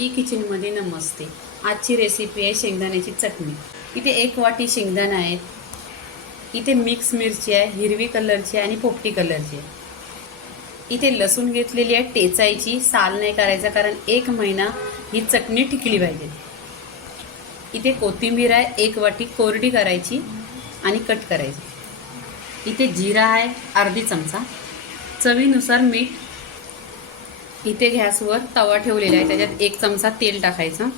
E किचनमध्ये नमस्ते. आजची recipe आहे शेंगदाण्याची चटणी. इथे एक वाटी शेंगदाणा आहेत. इथे मिक्स मिरची आहे हिरवी कलरची आहे आणि पोपटी कलरची आहे. इथे लसूण घेतलेली आहे टेचायची. साल नाही करायचा कारण एक महिना ही चटणी टिकली पाहिजे. इथे कोथिंबीर आहे एक वाटी कोरडी करायची आणि कट करायची. इथे जिरा आहे अर्धी चमचा. चवीनुसार मीठ इथे गॅसवर तवा ठेवलेला आहे. त्याच्यात एक चमचा तेल टाकायचं.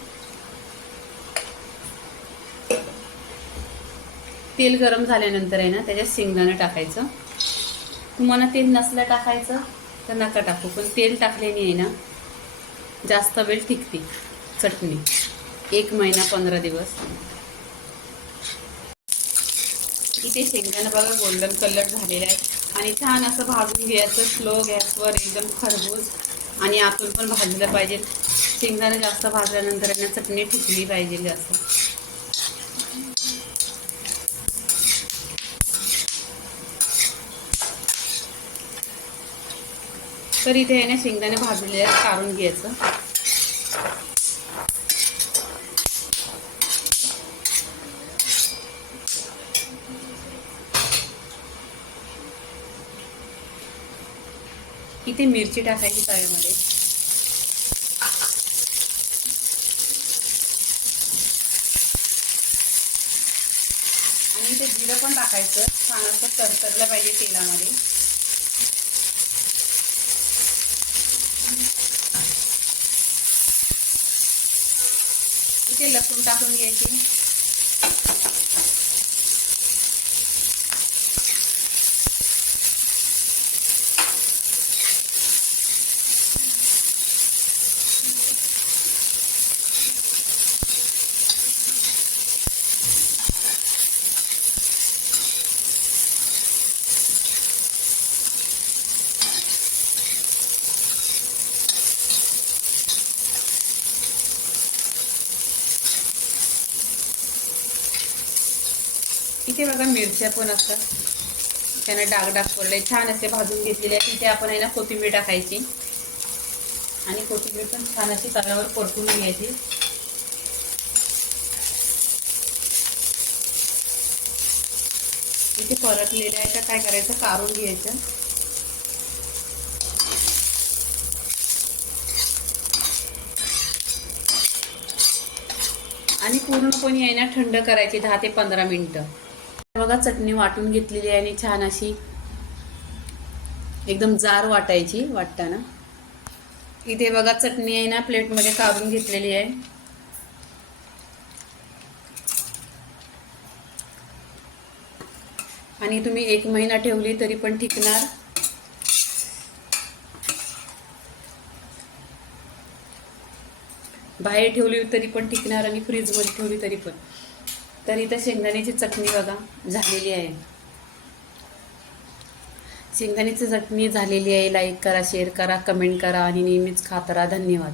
तेल गरम झाल्यानंतर आहे ना त्याच्यात शेंगदाणं टाकायचं. तुम्हाला तेल नसलं टाकायचं तर नका टाकू. पण तेल टाकल्याने आहे ना जास्त वेळ टिकते चटणी. एक महिना पंधरा दिवस. इथे शेंगदाणा बघा गोल्डन कलर झालेला आहे. आणि छान असं भाजून घ्यायचं स्लो गॅसवर एकदम खरबूज. आणि आतून पण भाजलं पाहिजे. शेंगदाणा जास्त भाजल्यानंतर यांना चटणी ठिकली पाहिजे जास्त. तर इथे आहे ना शेंगदाणे भाजलेले काढून घ्यायचं. इथे मिरची टाकायची तव्यामध्ये. आणि इथे जिरं पण टाकायचं. छान असं तरतरलं पाहिजे तेलामध्ये. इथे लसूण टाकून घ्यायची. इथे बघा मिरच्या पण असतात. त्यांना डाग डाग पडले. छान असे भाजून घेतलेले आहेत. तिथे आपण आहे ना कोथिंबीर टाकायची. आणि कोथिंबीर पण छान अशी तव्यावर परतून घ्यायची. इथे परतलेले आहे तर काय करायचं? काढून घ्यायचं. आणि पूर्णपणे आहे ना थंड करायची दहा ते पंधरा मिनटं. बघा चटणी वाटून घेतलेली आहे आणि छान अशी एकदम जार वाटायची वाटताना. इथे बघा चटणी आहे ना प्लेटमध्ये काढून घेतलेली आहे. आणि तुम्ही एक महिना ठेवली तरी पण टिकणार बाहेर ठेवली तरी पण टिकणार आणि फ्रीजमध्ये ठेवली तरी पण. तर इथं शेंगदाण्याची चटणी बघा झालेली आहे. शेंगदाण्याची चटणी झालेली आहे. लाईक करा शेअर करा कमेंट करा आणि नेहमीच खात राहा. धन्यवाद.